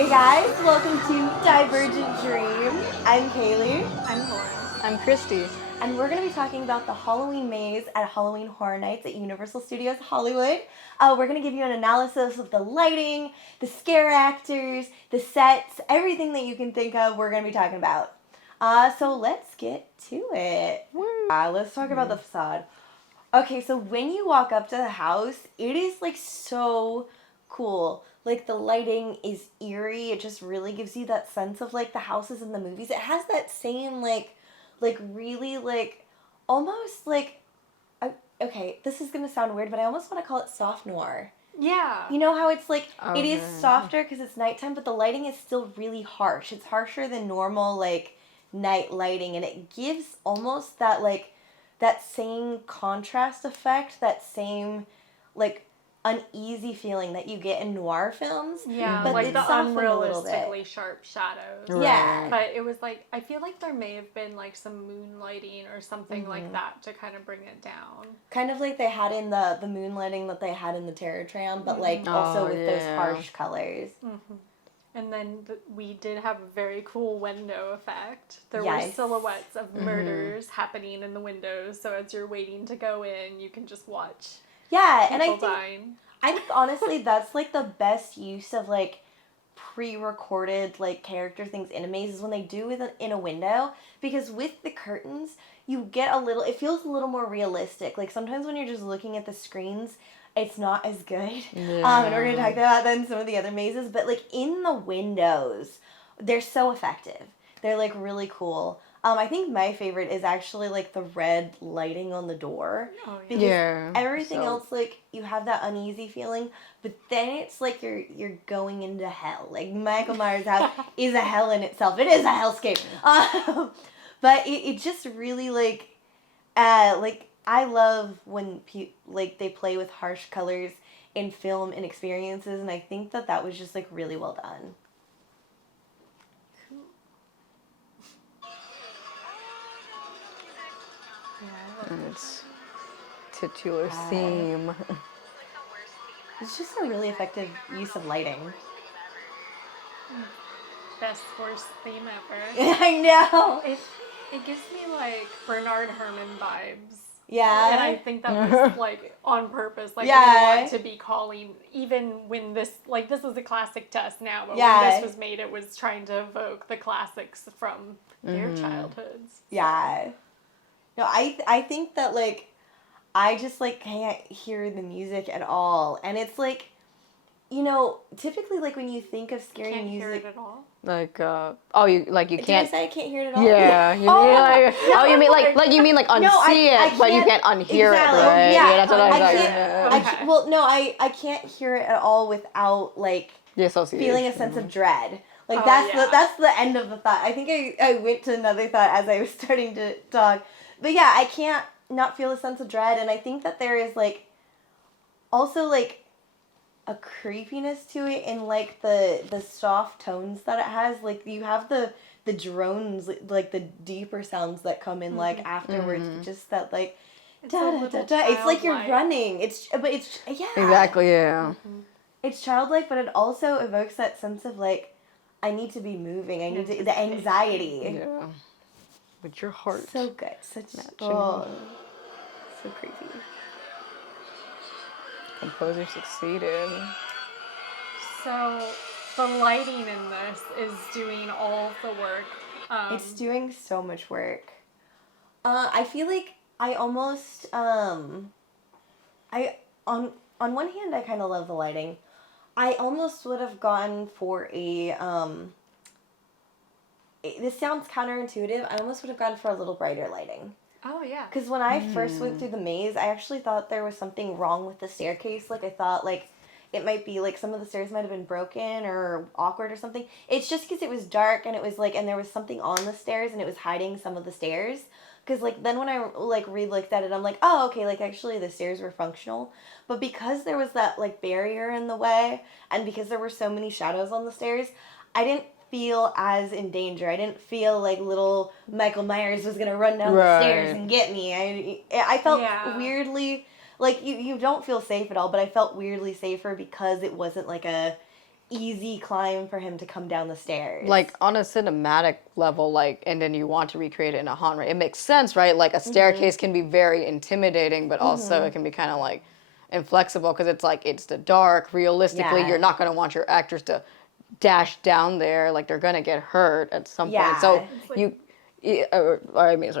Hey guys, welcome to Divergent.Dream. I'm Kaleigh. I'm Lauren. I'm Christy. And we're going to be talking about the Halloween maze at Halloween Horror Nights at Universal Studios Hollywood. We're going to give you an analysis of the lighting, the scare actors, the sets, everything that you can think of we're going to be talking about. So let's get to it. Let's talk about the facade. Okay, so when you walk up to the house, it is like so cool. Like the lighting is eerie. It just really gives you that sense of like the houses in the movies. It has that same like really like almost like okay, this is gonna sound weird, but I almost want to call it soft noir. Yeah. You know how it's like it is Okay. softer because it's nighttime, but the lighting is still really harsh. It's harsher than normal like night lighting, and it gives almost that like that same contrast effect, that same like uneasy feeling that you get in noir films. Yeah, but like it's the softened a little bit. unrealistically sharp shadows. Yeah. But it was like, I feel like there may have been like some moonlighting or something like that to kind of bring it down. Kind of like they had in the moonlighting that they had in the Terror Tram, but like also with those harsh colors. Mm-hmm. And then we did have a very cool window effect. There were Yes. silhouettes of murders happening in the windows, so as you're waiting to go in, you can just watch Yeah, people and dying. I think honestly that's like the best use of like pre-recorded like character things in a maze is when they do it in a window, because with the curtains you get a little, it feels a little more realistic. Like sometimes when you're just looking at the screens it's not as good. And we're gonna talk about that in some of the other mazes, but like in the windows they're so effective. They're like really cool. I think my favorite is actually like the red lighting on the door. Oh, yeah. Because everything else, like you have that uneasy feeling, but then it's like you're going into hell. Like Michael Myers' house is a hell in itself. It is a hellscape. But it just really like I love when like they play with harsh colors in film and experiences, and I think that was just like really well done. And it's titular theme. It's just a really effective use of lighting. Best worst theme ever. I know. It gives me like Bernard Herrmann vibes. Yeah. And I think that was like on purpose. Like Yeah. we want to be calling, even when this is a classic test now, but Yeah. when this was made, it was trying to evoke the classics from their childhoods. Yeah. No, I think that like I just like can't hear the music at all, and it's like, you know, typically like when you think of scary Can't music, hear it at all. Like you Did I can't. say I can't hear it at all? Yeah, you mean like you mean like you mean like unsee I it, but you can't- can't unhear exactly. it, right? Yeah, that's what I I thought. can't- Yeah. Well, no, I can't hear it at all without like The association. feeling a sense of dread. Like Oh, that's yeah. that's the end of the thought. I think I went to another thought as I was starting to talk. But yeah, I can't not feel a sense of dread, and I think that there is like also like a creepiness to it in like the soft tones that it has. Like you have the drones, like the deeper sounds that come in like afterwards, just that like It's da a da da little da. It's like you're childlike. running. It's yeah. Exactly. Yeah. It's childlike, but it also evokes that sense of like, I need to be moving. I need to, the anxiety. Yeah. With your heart. So good. Such Matching. so creepy. Composer succeeded. So the lighting in this is doing all of the work. It's doing so much work. I feel like I almost I on one hand I kind of love the lighting. I almost would have gone for a this sounds counterintuitive. I almost would have gone for a little brighter lighting. Oh yeah. Because when I first went through the maze, I actually thought there was something wrong with the staircase. Like, I thought, like, it might be, like, some of the stairs might have been broken or awkward or something. It's just because it was dark and it was, like, and there was something on the stairs and it was hiding some of the stairs. Because, like, then when I, like, re-looked at it, I'm like, oh, okay, like, actually the stairs were functional. But because there was that, like, barrier in the way, and because there were so many shadows on the stairs, I didn't feel as in danger. I didn't feel like little Michael Myers was gonna run down the stairs and get me. I felt weirdly like you don't feel safe at all, but I felt weirdly safer because it wasn't like a easy climb for him to come down the stairs. Like on a cinematic level, like, and then you want to recreate it in a haunt, right? It makes sense, right? Like a staircase can be very intimidating, but also it can be kind of like inflexible because it's like it's the dark. Realistically, Yeah. you're not going to want your actors to dash down there, like they're going to get hurt at some point. So It's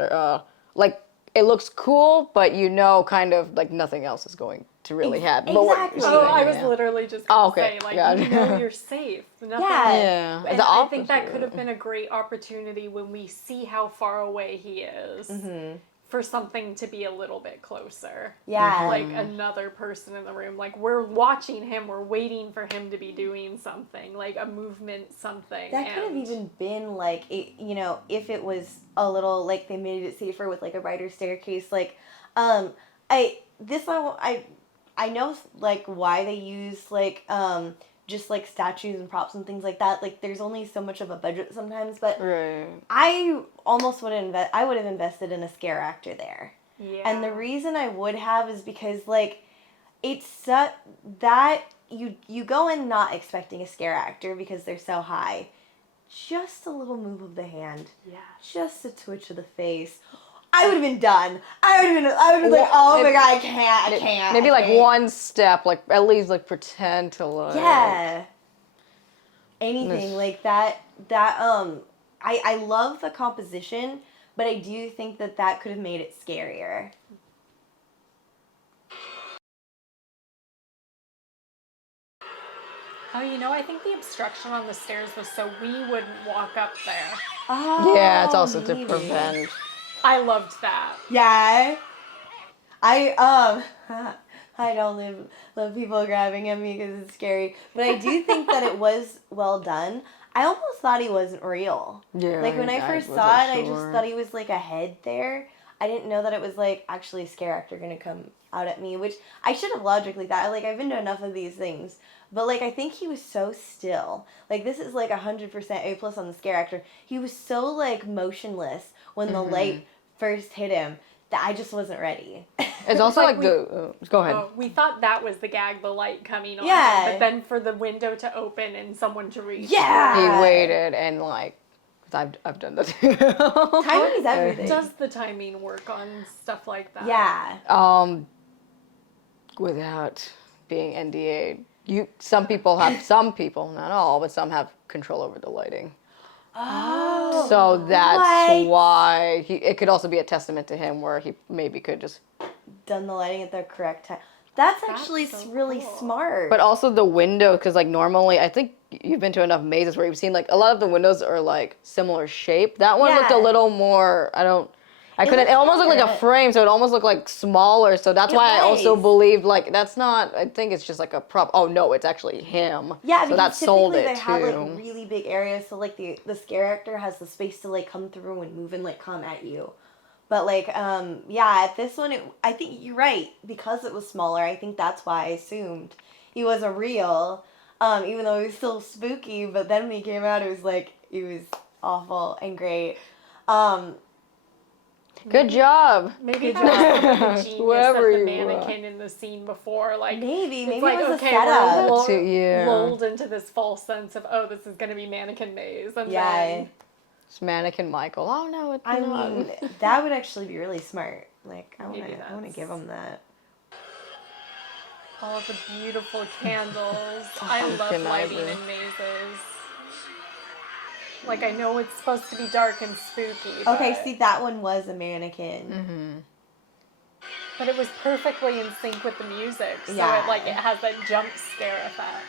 like it looks cool, but you know, kind of like nothing else is going to really happen. But Exactly. Oh, I was literally just going to say, like, Yeah. you know you're safe. Nothing. Yeah. And The I think that opposite. could have been a great opportunity when we see how far away he is for something to be a little bit closer. Yeah. Like another person in the room. Like, we're watching him, we're waiting for him to be doing something, like a movement, something. That could have even been like, you know, if it was a little like they made it safer with like a brighter staircase. Like, I know like why they use like just like statues and props and things like that. Like, there's only so much of a budget sometimes, but Right. I almost would have invested in a scare actor there. Yeah. And the reason I would have is because like it's that you go in not expecting a scare actor because they're so high. Just a little move of the hand. Yeah. Just a twitch of the face. I would have been done. I would have been like, oh my god, I can't. Maybe I like can't. one step, like at least like pretend to like. Yeah. Anything like that. I love the composition, but I do think that could have made it scarier. Oh, you know, I think the obstruction on the stairs was so we wouldn't walk up there. Oh, Yeah, it's also maybe. to prevent. I loved that. Yeah. I I don't love people grabbing at me because it's scary, but I do think that it was well done. I almost thought he wasn't real. Yeah. Like when I first wasn't saw it, I just sure. thought he was like a head there. I didn't know that it was like actually a scare actor gonna come out at me, which I should have logically thought. Like, I've been to enough of these things, but like I think he was so still. Like, this is like 100% A+ on the scare actor. He was so like motionless when the light first hit him that I just wasn't ready. It's also like like go ahead. Oh, we thought that was the gag, the light coming on. Yeah. But then for the window to open and someone to reach. Yeah. He waited and like, cause I've done that too. Timing is everything. Does the timing work on stuff like that? Yeah. Without being NDA, some people, not all, but some have control over the lighting. Oh. So that's what? why it could also be a testament to him where he maybe could just. Done the lighting at the correct time. That's actually so really cool. smart. But also the window, because like normally, I think you've been to enough mazes where you've seen like a lot of the windows are like similar shape. That one looked a Yeah. little more. It almost looked like a frame, so it almost looked like smaller. So that's It why I also was. believed like that's not. I think it's just like a prop. Oh no, it's actually him. Yeah, so because that sold typically it they too. have like really big areas, so like the scare actor has the space to like come through and move and like come at you. But like yeah, at this one I think you're right, because it was smaller. I think that's why I assumed he wasn't real, even though he was still spooky. But then when he came out, it was awful and great. Good job. Maybe Good that's job. the genius Whoever of the you mannequin in the scene before. Like, Maybe it's it like, was okay, a setup. we're Yeah. lulled into this false sense of, oh, this is going to be mannequin maze. And Yeah. then It's Mannequin Michael. Oh no, it's I not. mean, that would actually be really smart. Like, I Maybe want to that's- give him that. all the beautiful candles. I love Pumpkin lighting ivy. in mazes. Like, I know it's supposed to be dark and spooky. But, Okay, see, that one was a mannequin. But it was perfectly in sync with the music. So Yeah. it has that jump scare effect.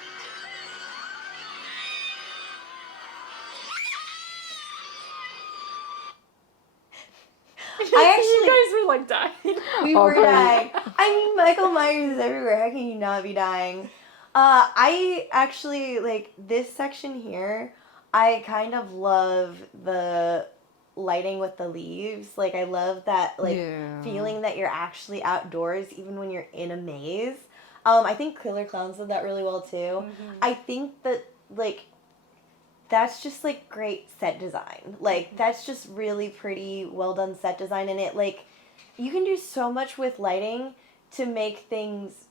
I You guys were like dying. We were Okay. dying. I mean, Michael Myers is everywhere. How can you not be dying? I actually, like, this section here, I kind of love the lighting with the leaves. Like, I love that, like, Yeah. feeling that you're actually outdoors even when you're in a maze. I think Killer Clowns did that really well, too. I think that, like, that's just, like, great set design. Like, that's just really pretty, well done set design. And it, like, you can do so much with lighting to make things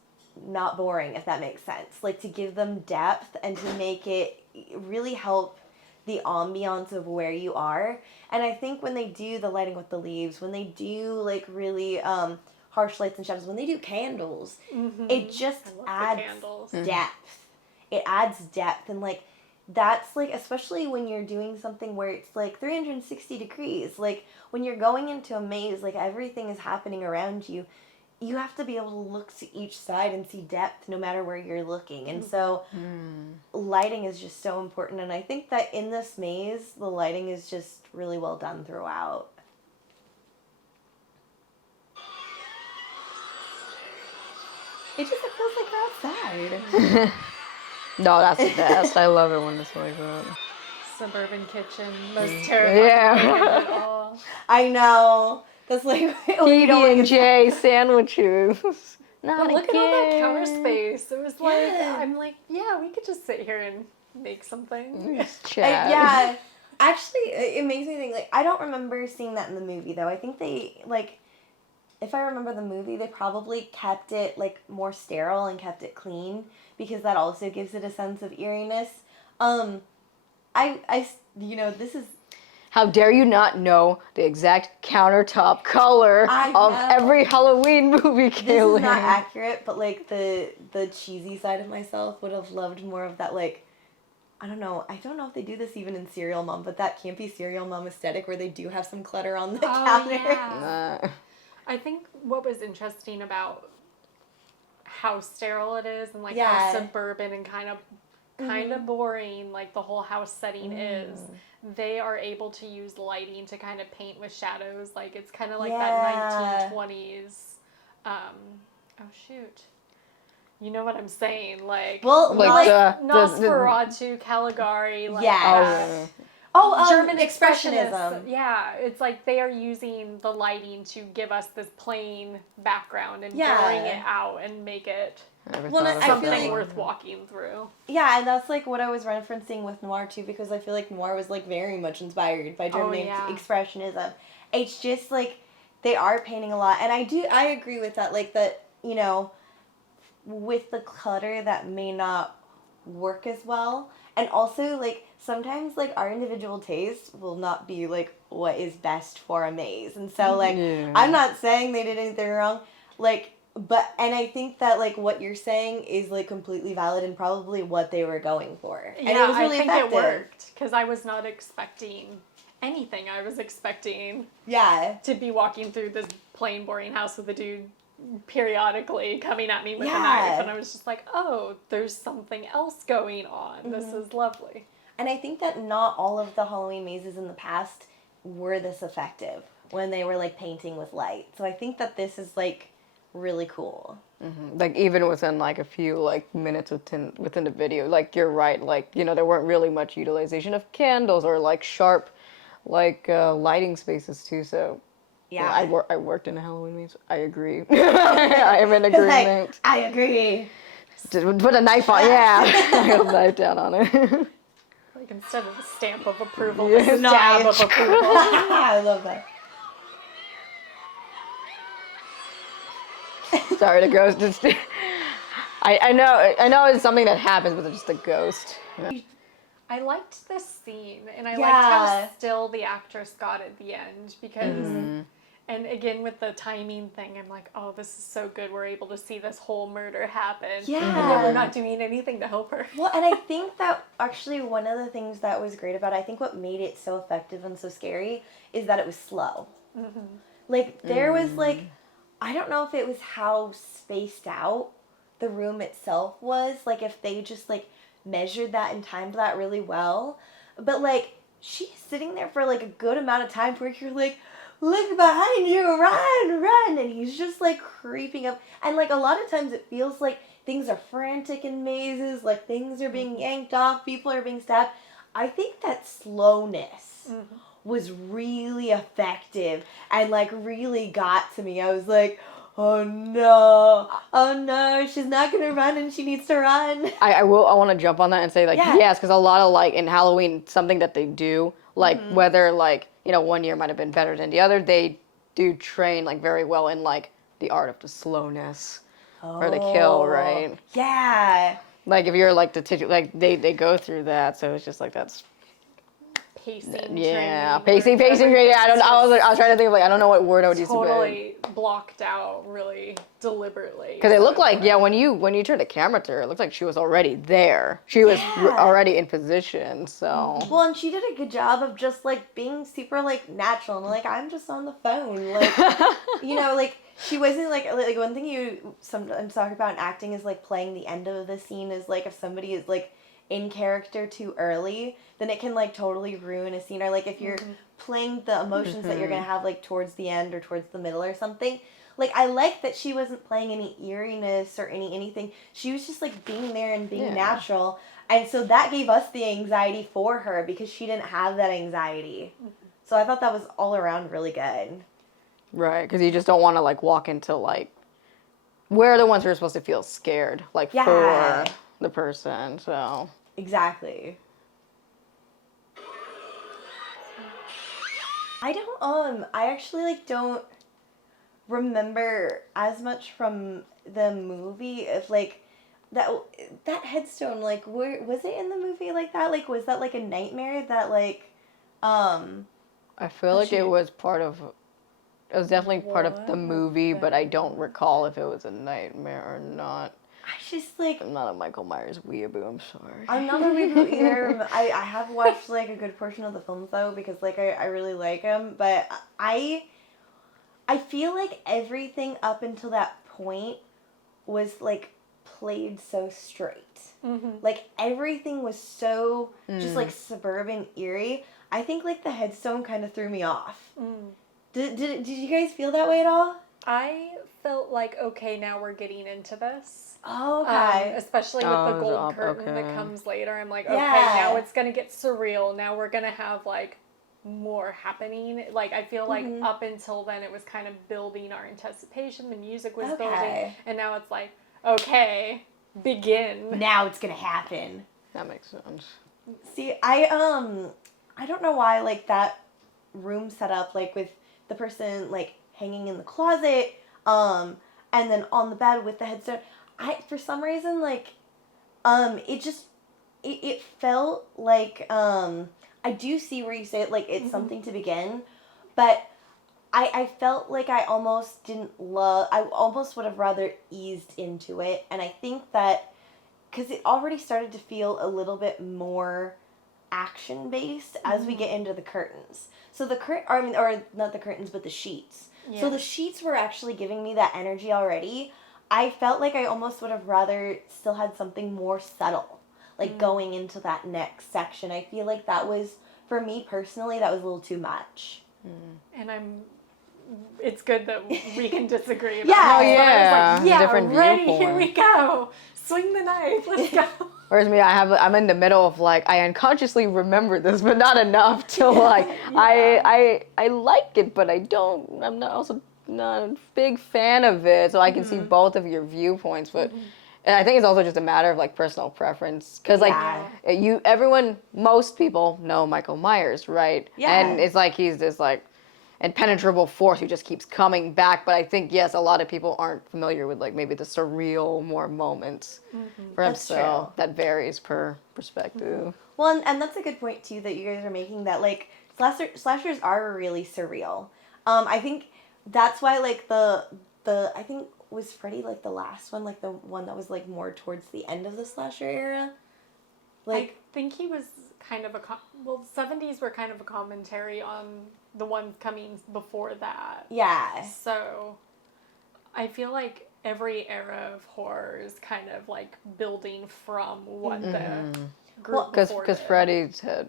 not boring, if that makes sense. Like, to give them depth and to make it really help the ambiance of where you are. And I think when they do the lighting with the leaves, when they do, like, really harsh lights and shadows, when they do candles, it just adds depth. It adds depth. And, like, that's, like, especially when you're doing something where it's, like, 360 degrees. Like, when you're going into a maze, like, everything is happening around you. You have to be able to look to each side and see depth no matter where you're looking. And so lighting is just so important. And I think that in this maze, the lighting is just really well done throughout. It just feels like we're outside. No, that's the best. I love it when it's like that. Suburban kitchen, most terrifying thing of it all. I know. That's like PB&J sandwiches. Not But look at all that counter again. space. It was like, Yeah. I'm like, yeah, we could just sit here and make something. Just chat. Yeah. Actually, it makes me think, like, I don't remember seeing that in the movie, though. I think they, like, if I remember the movie, they probably kept it, like, more sterile and kept it clean, because that also gives it a sense of eeriness. You know, this is... How dare you not know the exact countertop color of every Halloween movie, Kaleigh? This is not accurate, but, like, the cheesy side of myself would have loved more of that, like, I don't know if they do this even in Serial Mom, but that campy Serial Mom aesthetic where they do have some clutter on the counter. Yeah. I think what was interesting about how sterile it is and, like, how suburban and kind of boring, like, the whole house setting is, they are able to use lighting to kind of paint with shadows. Like, it's kind of like that 1920s, oh shoot. You know what I'm saying? Like, well, like Nosferatu, Caligari, like German expressionism. Yeah, it's like they are using the lighting to give us this plain background and blurring it out and make it something worth walking through. Yeah, and that's, like, what I was referencing with noir, too, because I feel like noir was, like, very much inspired by German expressionism. It's just, like, they are painting a lot, and I agree with that, like, that, you know, with the clutter that may not work as well, and also, like, sometimes, like, our individual taste will not be, like, what is best for a maze, and so, like, I'm not saying they did anything wrong, like, and I think that, like, what you're saying is, like, completely valid and probably what they were going for. And it was really effective. It worked, because I was not expecting anything. I was expecting to be walking through this plain, boring house with a dude periodically coming at me with a knife, and I was just like, oh, there's something else going on. This is lovely. And I think that not all of the Halloween mazes in the past were this effective when they were, like, painting with light. So I think that this is, like, really cool. Like, even within, like, a few, like, minutes within the video, like, you're right, like, you know, there weren't really much utilization of candles or, like, sharp, like, lighting spaces, too, so... Yeah, I worked in a Halloween maze. I agree. I am in agreement. Like, I agree. Put a knife on, I got a knife down on it. Like, instead of a stamp of approval, a stab of approval. I love that. Sorry, the ghost. I know it's something that happens, but it's just a ghost. I liked this scene, and I liked how still the actress got at the end, because, and again, with the timing thing, I'm like, oh, this is so good, we're able to see this whole murder happen, and then we're not doing anything to help her. Well, and I think that, actually, one of the things that was great about it, I think what made it so effective and so scary, is that it was slow. Like, there was, like, I don't know if it was how spaced out the room itself was, like, if they just, like, measured that and timed that really well, but, like, she's sitting there for, like, a good amount of time where you're like, look behind you, run, and he's just, like, creeping up, and, like, a lot of times it feels like things are frantic in mazes, like, things are being yanked off, people are being stabbed. I think that slowness was really effective and, like, really got to me. I was like, oh no, she's not gonna run and she needs to run. I want to jump on that and say, like, yes, because a lot of, like, in Halloween, something that they do, like, whether, like, you know, one year might have been better than the other, they do train, like, very well in, like, the art of the slowness. or the kill, right? Yeah. Like if you're like the like they go through that, so it's just like that's Pacing. yeah, training, pacing. Yeah, I was trying to think of like I don't know what word I would use to totally blocked out really deliberately. because it looked like when you turned the camera to her, it looked like she was already there. She was already in position. So Well, and she did a good job of just like being super like natural and like I'm just on the phone, like you know, like she wasn't like one thing you sometimes talk about in acting is like playing the end of the scene is like if somebody is like in character too early, then it can like totally ruin a scene. Or like if you're playing the emotions that you're gonna have like towards the end or towards the middle or something. Like I like that she wasn't playing any eeriness or anything. She was just like being there and being natural. And so that gave us the anxiety for her because she didn't have that anxiety. So I thought that was all around really good. right, because you just don't want to like walk into like we're the ones who are supposed to feel scared, like for the person. So exactly. I actually like don't remember as much from the movie of like that headstone, like where was it in the movie like that? Like was that like a nightmare that like I feel like it was definitely part of the movie, but I don't recall if it was a nightmare or not. I just like I'm not a Michael Myers weeaboo, I'm sorry. I'm not a weeaboo either. I have watched like a good portion of the films though because like I really like them, but I feel like everything up until that point was like played so straight. Like everything was so just like suburban eerie. I think like the headstone kind of threw me off. Did you guys feel that way at all? I felt like, okay, now we're getting into this. Oh, okay. Especially with the gold curtain that comes later. I'm like, okay, now it's going to get surreal. Now we're going to have like more happening. Like I feel like up until then it was kind of building our anticipation. The music was building. And now it's like, okay, begin. Now it's going to happen. That makes sense. See, I don't know why like that room set up like with the person like hanging in the closet and then on the bed with the headstone. For some reason like it felt like I do see where you say it like it's something to begin, but I felt like I almost would have rather eased into it, and I think that because it already started to feel a little bit more action based as we get into the curtains. So or not the curtains, but the sheets. Yeah. So the sheets were actually giving me that energy already. I felt like I almost would have rather still had something more subtle, like going into that next section. I feel like that was, for me personally, that was a little too much. And it's good that we can disagree about that. Different ready, viewpoint. here we go. Swing the knife, let's go. Whereas me, I'm in the middle of like I unconsciously remember this, but not enough to like I like it, but I'm not a big fan of it. So I can see both of your viewpoints, but and I think it's also just a matter of like personal preference, because like most people know Michael Myers, right? Yeah. And it's like he's this like impenetrable force who just keeps coming back. But I think, yes, a lot of people aren't familiar with like maybe the surreal more moments for him. So that varies per perspective. Well, and that's a good point too that you guys are making, that like slashers are really surreal. I think that's why like the I think was Freddy like the last one, like the one that was like more towards the end of the slasher era. Like I think he was kind of 70s were kind of a commentary on the ones coming before that. Yeah. So I feel like every era of horror is kind of like building from what the group because Freddy's had.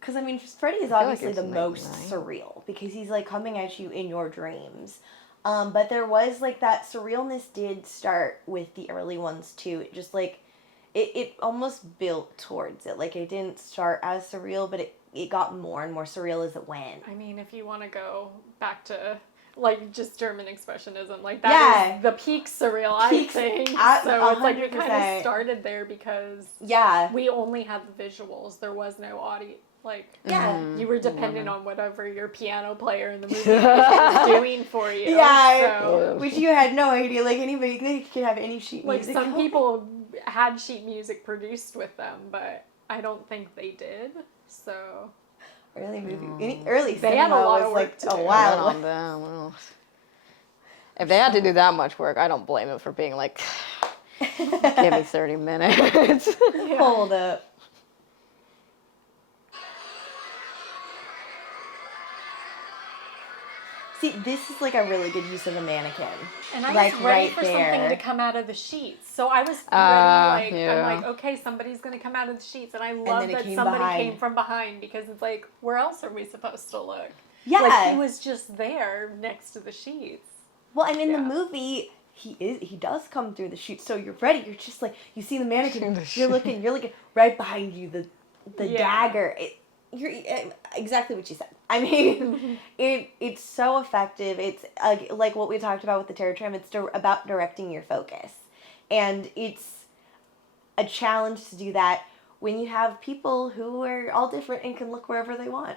Because I mean, Freddy is obviously like the most surreal because he's like coming at you in your dreams. But there was like that surrealness did start with the early ones too. It just like it almost built towards it. Like it didn't start as surreal, but it got more and more surreal as it went. I mean, if you want to go back to like just German expressionism, like that is the peak surreal, I think. So 100%. It's like it kind of started there because we only had the visuals. There was no Like, Yeah. you were dependent on whatever your piano player in the movie was doing for you. Yeah, So, which you had no idea. Like anybody, they could have any sheet like, music. some people had sheet music produced with them, but I don't think they did. So, Early movie, early They cinema had a lot was of like work to a do. while. Good on them. Well, if they had to do that much work, I don't blame them for being like, give me 30 minutes. Hold up. See, this is like a really good use of a mannequin. and I Like, was ready right for there. something to come out of the sheets. So I was ready, yeah. I'm like, okay, somebody's going to come out of the sheets. And I then love it that came somebody behind. came from behind because it's like, where else are we supposed to look? Yeah. Like, he was just there next to the sheets. Well, and in the Yeah. movie, he does come through the chute, so you're ready. You're just like, you see the mannequin, The you're looking right behind you, the Yeah. dagger. You're exactly what you said. I mean, it's so effective. It's like what we talked about with the terror tram. It's about directing your focus, and it's a challenge to do that when you have people who are all different and can look wherever they want.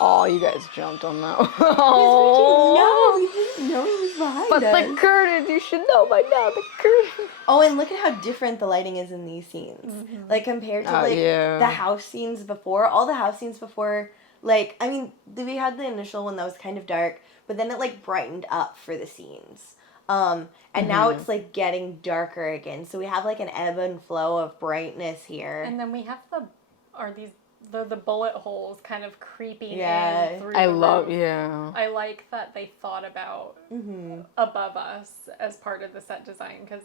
Oh, you guys jumped on that. No, we didn't know he was behind But us. the curtains, you should know by now, the curtains. Oh, and look at how different the lighting is in these scenes. Like, compared to, like, yeah. the house scenes before. All the house scenes before, like, I mean, we had the initial one that was kind of dark, but then it, like, brightened up for the scenes. And now it's, like, getting darker again. So we have, like, an ebb and flow of brightness here. And then we have the bullet holes kind of creeping Yeah. in through I the love, roof. yeah. I like that they thought about above us as part of the set design because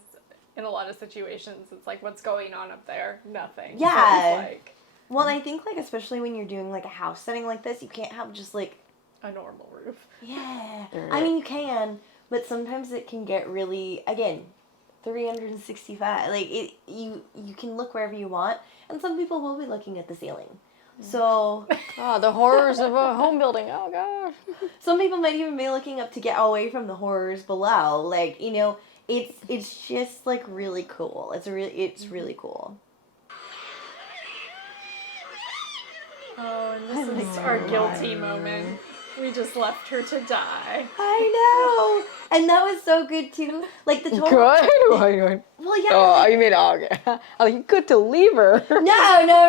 in a lot of situations it's like, what's going on up there? Nothing. So Yeah. it's like Well, and I think, like, especially when you're doing, like, a house setting like this, you can't have just, like, a normal roof. yeah. Right. I mean, you can, but sometimes it can get really, again, 365. Like, you can look wherever you want, and some people will be looking at the ceiling. So Oh, the horrors of a home building. Oh, gosh. some people might even be looking up to get away from the horrors below. Like, you know, it's just, like, really cool. It's really cool. Oh, and this is our guilty moment. We just left her to die. I know, and that was so good too. Like the total. Good? Why are you going? Well, yeah. Oh, like- you mean, oh, okay. I was like, good to leave her. No,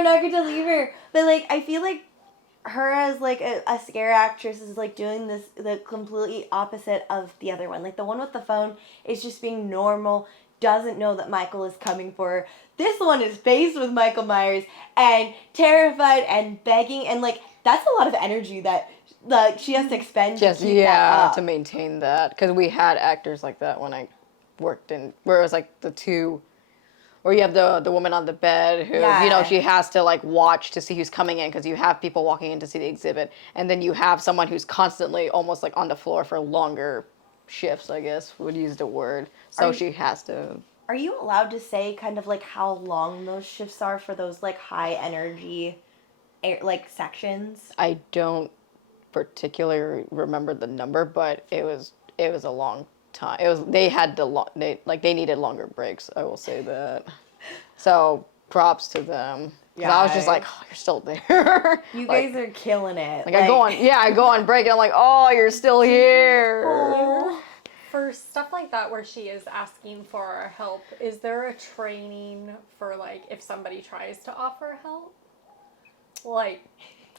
not good to leave her. But, like, I feel like her as, like, a scare actress is, like, doing the completely opposite of the other one. Like, the one with the phone is just being normal, doesn't know that Michael is coming for her. This one is faced with Michael Myers and terrified and begging, and, like, that's a lot of energy that, like, she has to expend to Just, keep that up. to maintain that. Because we had actors like that when I worked in, where it was, like, the two... Or you have the woman on the bed who, Yeah. you know, she has to, like, watch to see who's coming in because you have people walking in to see the exhibit. And then you have someone who's constantly almost, like, on the floor for longer shifts, I guess, would use the word. So she has to... Are you allowed to say kind of, like, how long those shifts are for those, like, high energy, like, sections? I don't particularly remember the number, but it was a long time. They needed longer breaks, I will say that. So props to them. 'Cause I was just Yeah. like, oh, you're still there. You Like- guys are killing it. Like, I go on break and I'm like, oh, you're still here. Aw. For stuff like that where she is asking for our help, is there a training for, like, if somebody tries to offer help? Like,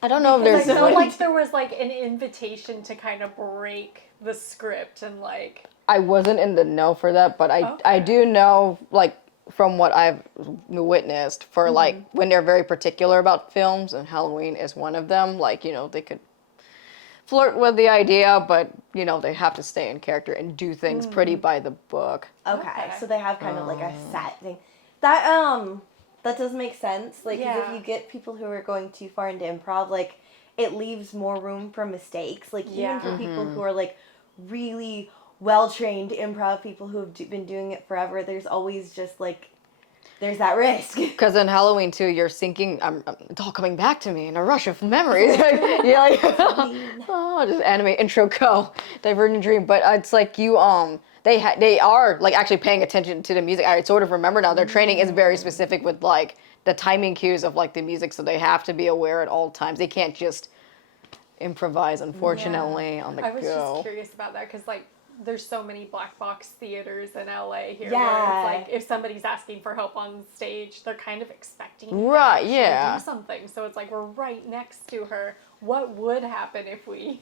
I don't know if because there's I felt like there was, like, an invitation to kind of break the script and, like... I wasn't in the know for that, but I Okay. do know, like, from what I've witnessed, for, like, when they're very particular about films, and Halloween is one of them, like, you know, they could flirt with the idea, but, you know, they have to stay in character and do things pretty by the book. Okay, so they have kind of, like, a set thing. That does make sense. Like, 'cause Yeah. if you get people who are going too far into improv, like, it leaves more room for mistakes. Like, even Yeah. for people who are, like, really well-trained improv people who have been doing it forever, there's always just, like, there's that risk. Because in Halloween, too, you're sinking, it's all coming back to me in a rush of memories. You're like, oh, just anime intro go, DivergentDream. But it's like they are, like, actually paying attention to the music. I sort of remember now, their training is very specific with, like, the timing cues of like the music, so they have to be aware at all times. They can't just improvise, unfortunately, on the go. I was just curious about that because like there's so many black box theaters in LA here Yeah. where it's like if somebody's asking for help on stage, they're kind of expecting you to Right, actually yeah. do something. So it's like we're right next to her. What would happen if we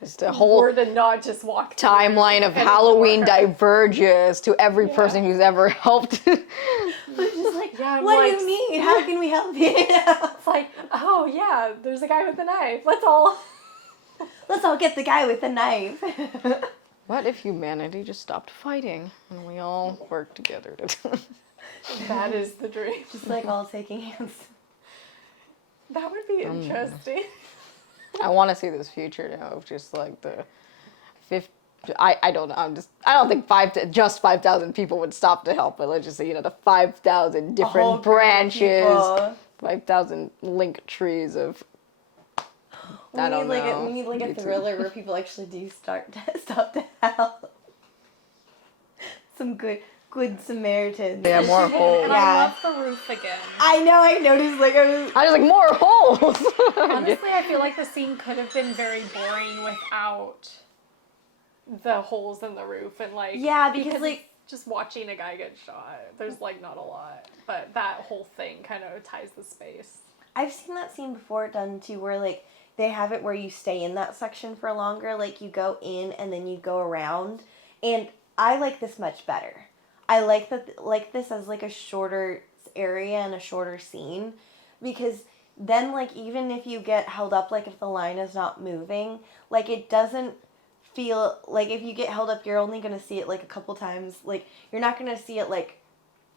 Just a whole were to not just walk through timeline of and Halloween ignore her? diverges to every person who's ever helped. It's just like, Yeah, I'm what do like- you need? How can we help you? It's like, oh yeah, there's a guy with a knife. Let's all. Let's all get the guy with the knife. What if humanity just stopped fighting and we all worked together? That is the dream. Just like all taking hands. That would be interesting. I want to see this future now of just like the 50. I don't know. I don't think 5,000 people would stop to help, but let's just say, the 5,000 whole different group of branches, people. 5,000 link trees of. We need like a YouTube. thriller where people actually do stop to help. Some good Samaritans. Yeah, more holes. And Yeah. I love the roof again. I know. I noticed. Like I was. I was like, more holes. Honestly, I feel like the scene could have been very boring without the holes in the roof and like Yeah, because, like- it's just watching a guy get shot. There's like not a lot, but that whole thing kind of ties the space. I've seen that scene before done too, where like they have it where you stay in that section for longer. Like you go in and then you go around, and I like this much better. I like this as like a shorter area and a shorter scene, because then like even if you get held up, like if the line is not moving, like it doesn't feel like if you get held up, you're only gonna see it like a couple times. Like you're not gonna see it like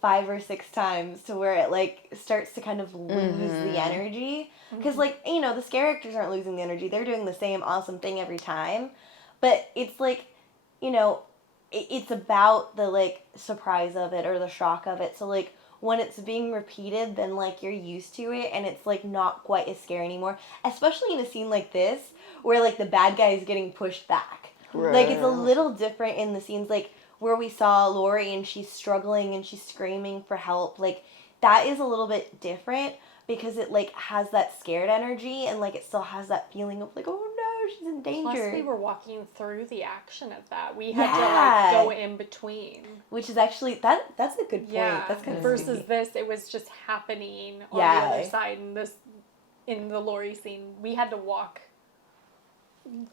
5 or 6 times to where it like starts to kind of lose the energy, because like the scare actors aren't losing the energy, they're doing the same awesome thing every time, but it's like it's about the like surprise of it or the shock of it. So like when it's being repeated, then like you're used to it and it's like not quite as scary anymore, especially in a scene like this where like the bad guy is getting pushed back. Like it's a little different in the scenes like where we saw Lori and she's struggling and she's screaming for help. Like that is a little bit different because it like has that scared energy and like it still has that feeling of like, oh no, she's in danger. Plus, we were walking through the action of that. We had Yeah. to like go in between. Which is actually that's a good point. Yeah. That's kind of Versus this, it was just happening on Yeah. the other side. And this, in the Lori scene, we had to walk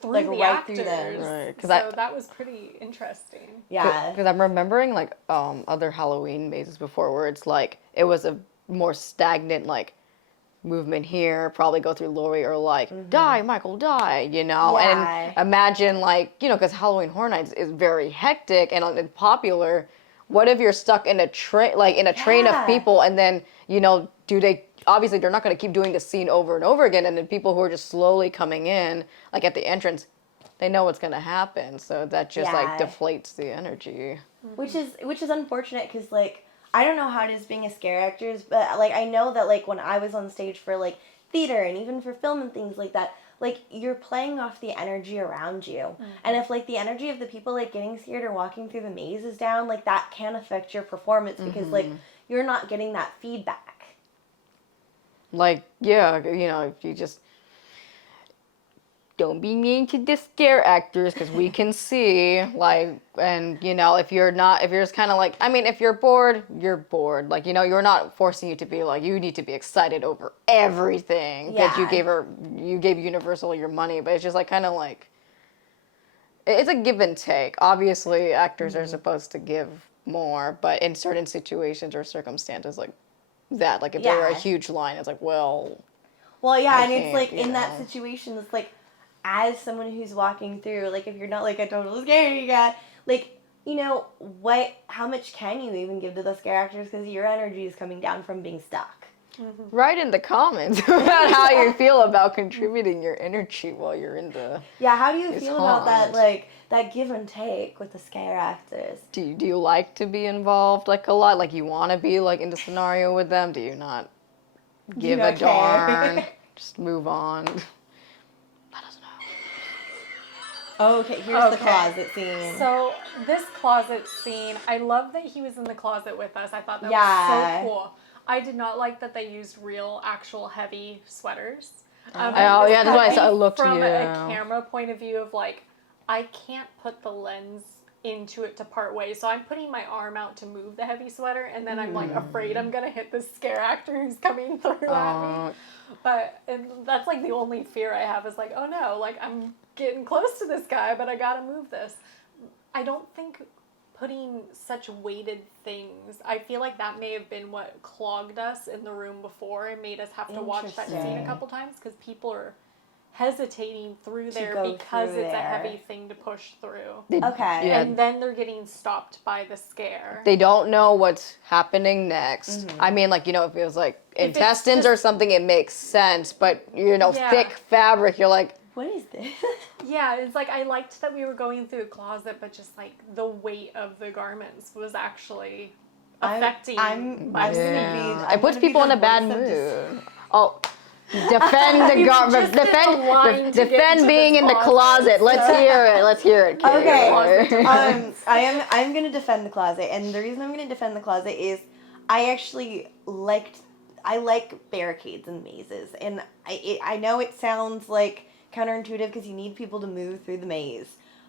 through Like, the right actors. through them. Right, 'cause so that was pretty interesting. Yeah. Because I'm remembering like other Halloween mazes before where it's like it was a more stagnant like movement here, probably go through Lori or like die Michael die, Yeah. and imagine like because Halloween Horror Nights is very hectic and popular. What if you're stuck in a train train of Yeah. people and then do they obviously they're not going to keep doing the scene over and over again, and then people who are just slowly coming in like at the entrance, they know what's going to happen, so that just like Yeah. deflates the energy. Which is unfortunate because like I don't know how it is being a scare actors, but like I know that like when I was on stage for like theater and even for film and things like that, like you're playing off the energy around you, and if like the energy of the people like getting scared or walking through the maze is down, like that can affect your performance because like you're not getting that feedback. Like, yeah, if you just don't be mean to the scare actors because we can see, like, and, if you're just kind of like, I mean, if you're bored, you're bored. Like, you're not forcing you to be like, you need to be excited over everything because Yeah. you gave Universal your money, but it's just like kind of like, it's a give and take. Obviously, actors are supposed to give more, but in certain situations or circumstances, like, that like if there were a Yeah. huge line, it's like Well, yeah, I and it's can't, like you in that know. situation, it's like as someone who's walking through, like if you're not like a total scaredy cat, like how much can you even give to the scare actors because your energy is coming down from being stuck. write in the comments about how you feel about contributing your energy while you're in the. Yeah, how do you It's feel about that hard. like that give and take with the scare actors? Do you like to be involved like a lot? Like you want to be like in the scenario with them? Do you not give not a care? darn? Just move on. Let us know. Oh, okay, here's the Okay. closet scene. So this closet scene, I love that he was in the closet with us. I thought that Yeah. was so cool. I did not like that they used real, actual heavy sweaters. Oh, yeah, that's why I looked, from yeah. a camera point of view of like, I can't put the lens into it to part ways, so I'm putting my arm out to move the heavy sweater, and then I'm like afraid I'm gonna hit this scare actor who's coming through at me. But and that's like the only fear I have is like, oh no, like I'm getting close to this guy, but I gotta move this. I don't think putting such weighted things, I feel like that may have been what clogged us in the room before and made us have to watch that scene a Interesting. couple times, because people are hesitating through there go because through it's a there. heavy thing to push through. Okay. Yeah. And then they're getting stopped by the scare. They don't know what's happening next. I mean, like, if it was like it's intestines or something, it makes sense. But, Yeah. thick fabric, you're like, What is this? Yeah, it's like I liked that we were going through a closet, but just like the weight of the garments was actually affecting my yeah. I'm It puts gonna be people in the a bad voice of mood. Oh. Defend the garment. just in the line to get Defend into being this in the closet. closet. Let's hear it. Let's hear it. Okay. Kayla. I'm gonna defend the closet, and the reason I'm gonna defend the closet is I actually I like barricades and mazes, and I know it sounds like counterintuitive because you need people to move through the maze,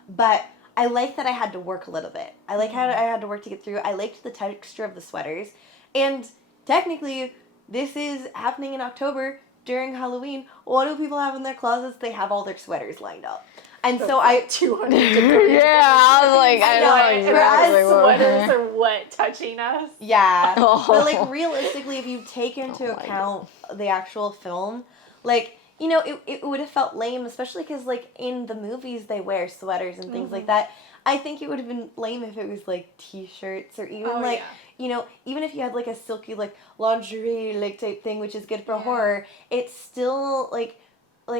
but I like that I had to work a little bit. I like how I had to work to get through. I liked the texture of the sweaters, and technically this is happening in October during Halloween. What do people have in their closets? They have all their sweaters lined up. And so I 200 degrees. Yeah, I was like, I know And exactly our what. sweaters are wet touching us. Yeah. Oh. But like realistically, if you take into my account the actual film, like, it would have felt lame, especially because like in the movies they wear sweaters and things like that. I think it would have been lame if it was like t-shirts or even even if you had like a silky like lingerie like type thing, which is good for horror, it's still like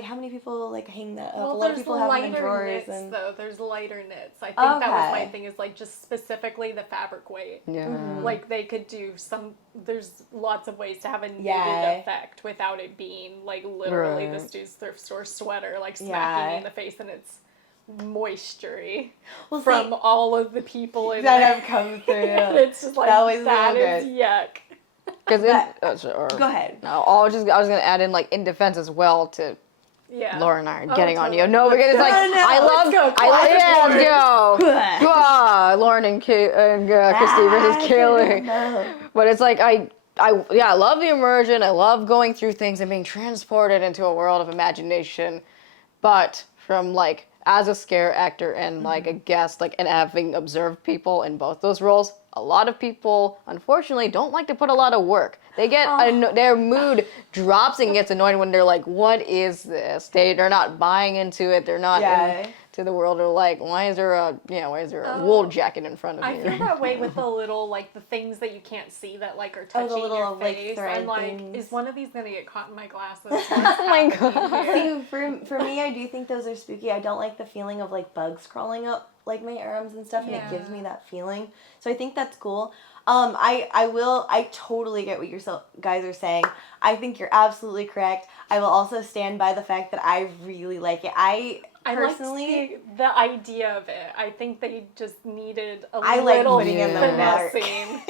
how many people like hang that up? Well, a lot of people have them in lighter drawers knits, and though. There's lighter knits. I think that was my Okay. thing, is like just specifically the fabric weight. Yeah. Like they could do there's lots of ways to have a knitted effect without it being like literally this dude's thrift store sweater like smacking me in the face, and it's moistury from all of the people in that there. have come through. And it's just like, That was that real is good. yuck. Because Go ahead. No, I was gonna add in like in defense as well to Yeah. Laura and I are Oh, getting on you. totally. No, because it's like I love. Let's go. Lauren and Christy versus Kaleigh. But it's like I love the immersion. I love going through things and being transported into a world of imagination. But from like as a scare actor and like a guest, like and having observed people in both those roles, a lot of people unfortunately don't like to put a lot of work. They get their mood drops and gets annoyed when they're like, "What is this?" They're not buying into it. They're not into the world. They're like, "Why is there a wool jacket in front of me?" I feel that way with the little like the things that you can't see that like are touching little, your like, face. thread I'm like, things. is one of these gonna get caught in my glasses? Oh my god. See, for me, I do think those are spooky. I don't like the feeling of like bugs crawling up like my arms and stuff, and it gives me that feeling. So I think that's cool. I totally get what you guys are saying. I think you're absolutely correct. I will also stand by the fact that I really like it. I personally liked the idea of it. I think they just needed a I like little putting in the work. finessing.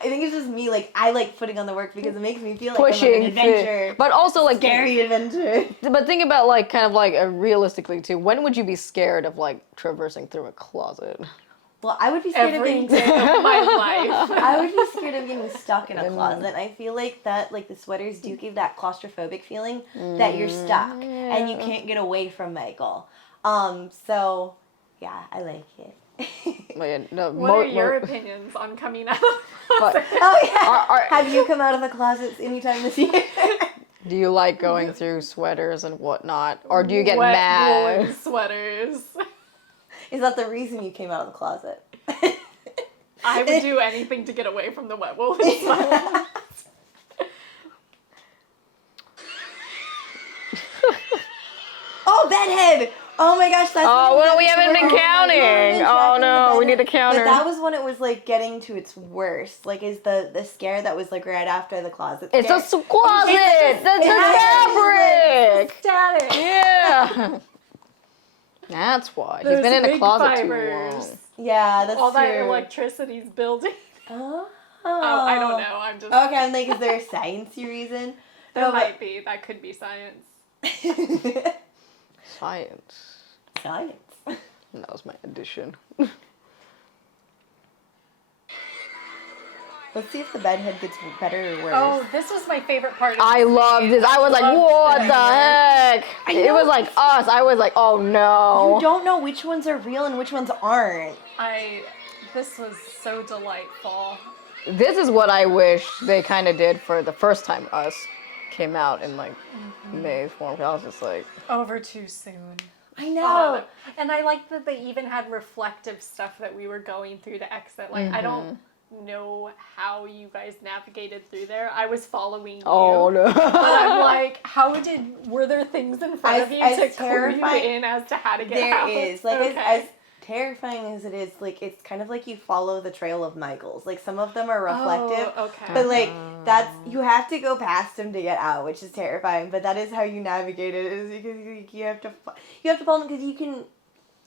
I think it's just me, like, I like putting on the work because it makes me feel like Pushing I'm on an adventure. but also like Scary adventure. But think about like kind of like realistically too. When would you be scared of like traversing through a closet? Well, I would be scared Every of day getting of my life. I would be scared of getting stuck in a closet. I feel like that, like the sweaters do give that claustrophobic feeling that you're stuck and you can't get away from Michael. So yeah, I like it. What are your opinions on coming out? Oh yeah. Have you come out of the closets anytime this year? Do you like going through sweaters and whatnot, or do you get Wet mad? woolen sweaters. Is that the reason you came out of the closet? I would do anything to get away from the wet woolen sweaters. Oh, bedhead! Oh my gosh, that's well, we haven't been counting. Oh no, we need a counter. But that was when it was like getting to its worst. Like, is the scare that was like right after the closet? It's a closet. That's a fabric. Static. Yeah. That's why. Those He's been in the wig closet fibers. too long. Yeah, that's All true. that electricity's building. Oh. I don't know. I'm just. Okay, I'm like, is there a sciencey reason? There might be. That could be science. Science. Science. That was my addition. Let's see if the bedhead gets better or worse. Oh, this was my favorite part of I this loved scene. this. I was like, what the heck? It was like us. I was like, oh no. You don't know which ones are real and which ones aren't. This was so delightful. This is what I wish they kind of did for the first time Us came out in like May form. I was just like, Over too soon. I know. And I like that they even had reflective stuff that we were going through to exit. Like, I don't know how you guys navigated through there. I was following you. oh no. But I'm like, were there things in front of you to clue you in as to how to get out? There is. Like, as terrifying as it is, like, it's kind of like you follow the trail of Michael's. Like, some of them are reflective. Oh, okay. But, like, you have to go past him to get out, which is terrifying. But that is how you navigate it, is because you have to follow him, because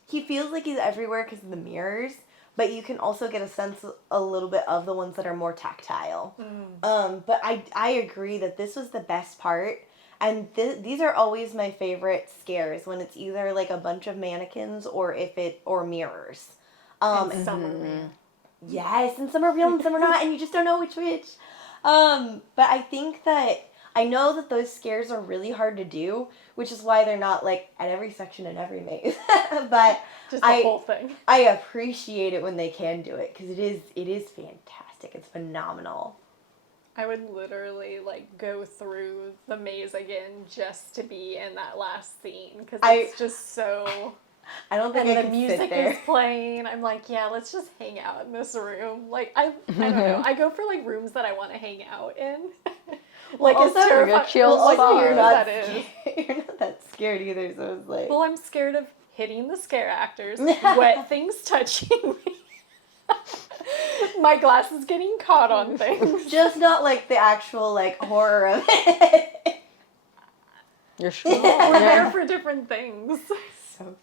he feels like he's everywhere because of the mirrors. But you can also get a sense a little bit of the ones that are more tactile. But I agree that this was the best part. And these are always my favorite scares, when it's either like a bunch of mannequins or mirrors. And some are real. Yes, and some are real and some are not, and you just don't know which. But I think that I know that those scares are really hard to do, which is why they're not like at every section in every maze. But just the whole thing. I appreciate it when they can do it, because it is fantastic. It's phenomenal. I would literally like go through the maze again just to be in that last scene, because it's just so. I don't think and I the could music sit there. is playing. I'm like, yeah, let's just hang out in this room. Like I don't know. I go for like rooms that I want to hang out in. Like well, it's also, terrifying. chill Like, spot. You're not that is. you're not that scared either. So it's like. Well, I'm scared of hitting the scare actors, wet things touching me. My glasses getting caught on things. Just not like the actual like horror of it. You're sure? We're there for different things. So.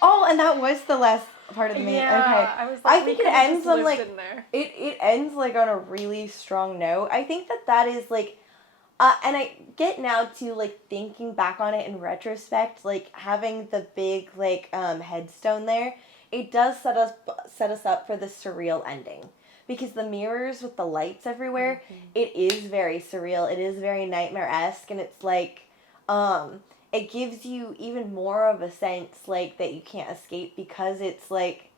Oh, and that was the last part of the maze. Yeah, Okay. I was like, I think it ends on like in there. it ends like on a really strong note. I think that is like, and I get now to like thinking back on it in retrospect, like having the big like headstone there, it does set us up for the surreal ending. Because the mirrors with the lights everywhere, it is very surreal. It is very nightmare-esque, and it's like, it gives you even more of a sense, like, that you can't escape, because it's like,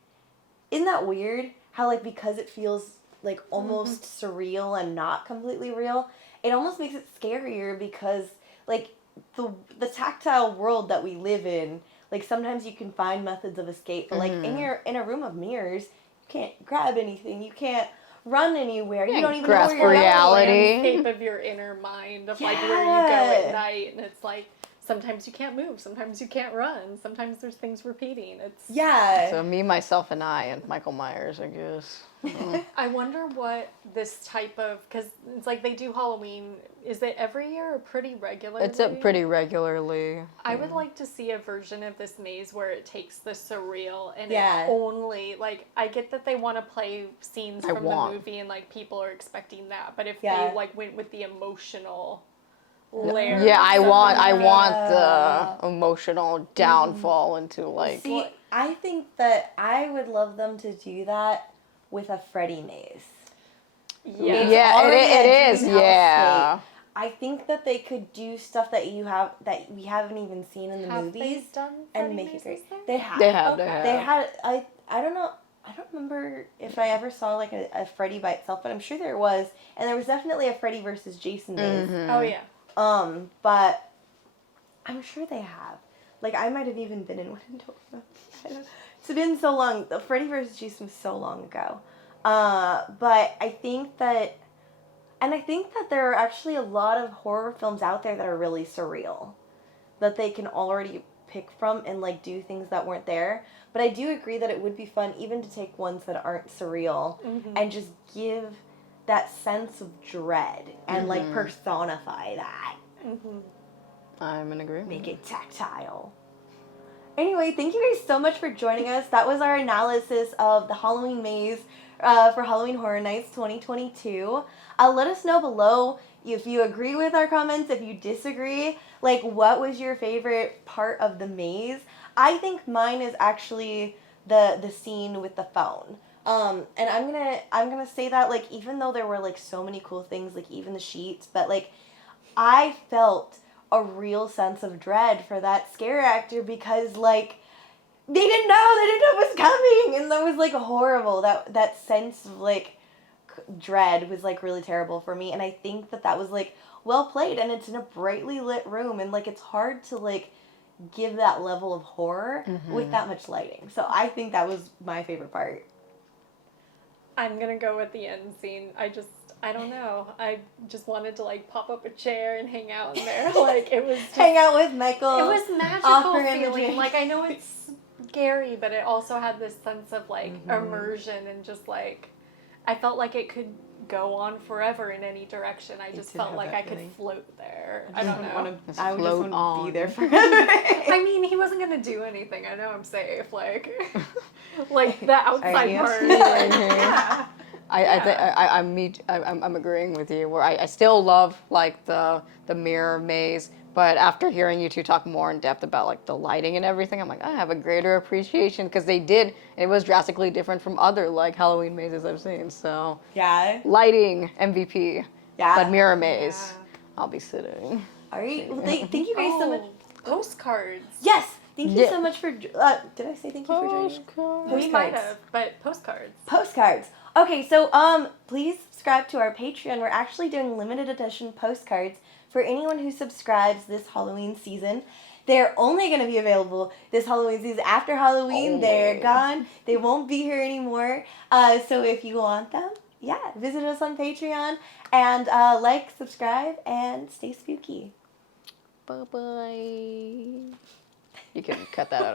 isn't that weird? How, like, because it feels, like, almost surreal and not completely real, it almost makes it scarier, because, like, the tactile world that we live in, like, sometimes you can find methods of escape, but, like, in a room of mirrors, can't grab anything, you can't run anywhere, you don't even grasp know where you're reality. going. Landscape of your inner mind of like where you go at night, and it's like sometimes you can't move, sometimes you can't run, sometimes there's things repeating. It's So me, myself, and I, and Michael Myers, I guess. I wonder what this type of, because it's like they do Halloween, is it every year or pretty regularly? It's pretty regularly. I would like to see a version of this maze where it takes the surreal and Yeah. it only, like, I get that they want to play scenes from the movie and, like, people are expecting that, but if they, like, went with the emotional layer. Yeah, I want the emotional downfall into, like... See, I think that I would love them to do that with a Freddy maze. Yeah. Yeah, it is, yeah. State. I think that they could do stuff that we haven't even seen in the Have movies they done and Freddy make it mazes great. there? They have. They have. They had. I don't know. I don't remember if I ever saw like a Freddy by itself, but I'm sure there was, and there was definitely a Freddy versus Jason maze. Oh yeah. But I'm sure they have. Like I might have even been in one and don't remember. It's been so long. The Freddy versus Jason was so long ago. But I think that there are actually a lot of horror films out there that are really surreal, that they can already pick from and like do things that weren't there. But I do agree that it would be fun even to take ones that aren't surreal and just give that sense of dread and like personify that. I'm in agreement. Make it tactile. Anyway, thank you guys so much for joining us. That was our analysis of the Halloween maze for Halloween Horror Nights 2022. Let us know below if you agree with our comments, if you disagree. Like, what was your favorite part of the maze? I think mine is actually the scene with the phone. And I'm gonna say that, like, even though there were like so many cool things, like even the sheets, but like I felt a real sense of dread for that scare actor because like they didn't know it was coming, and that was like horrible. That sense of like dread was like really terrible for me, and I think that was like well played, and it's in a brightly lit room, and like it's hard to like give that level of horror with that much lighting. So I think that was my favorite part. I'm gonna go with the end scene. I don't know. I just wanted to like pop up a chair and hang out in there. Like it was just, hang out with Michael. It was magical feeling. Like I know it's scary, but it also had this sense of like immersion and just like I felt like it could go on forever in any direction. I just felt like I could float there. I don't know. I would just want to be there forever. I mean, he wasn't gonna do anything. I know I'm safe. Like the outside part. Yeah. I'm agreeing with you. Where I still love like the mirror maze, but after hearing you two talk more in depth about like the lighting and everything, I'm like I have a greater appreciation because it was drastically different from other like Halloween mazes I've seen. So yeah, lighting MVP. Yeah, but mirror maze, I'll be sitting. All right. Well, thank you guys so much. Postcards. Yes. Thank you so much for. Did I say thank you for joining? Postcards. We might have, but postcards. Postcards. Okay, so please subscribe to our Patreon. We're actually doing limited edition postcards for anyone who subscribes this Halloween season. They're only going to be available this Halloween season. After Halloween, they're gone. They won't be here anymore. So if you want them, visit us on Patreon and like, subscribe, and stay spooky. Bye-bye. You can cut that out.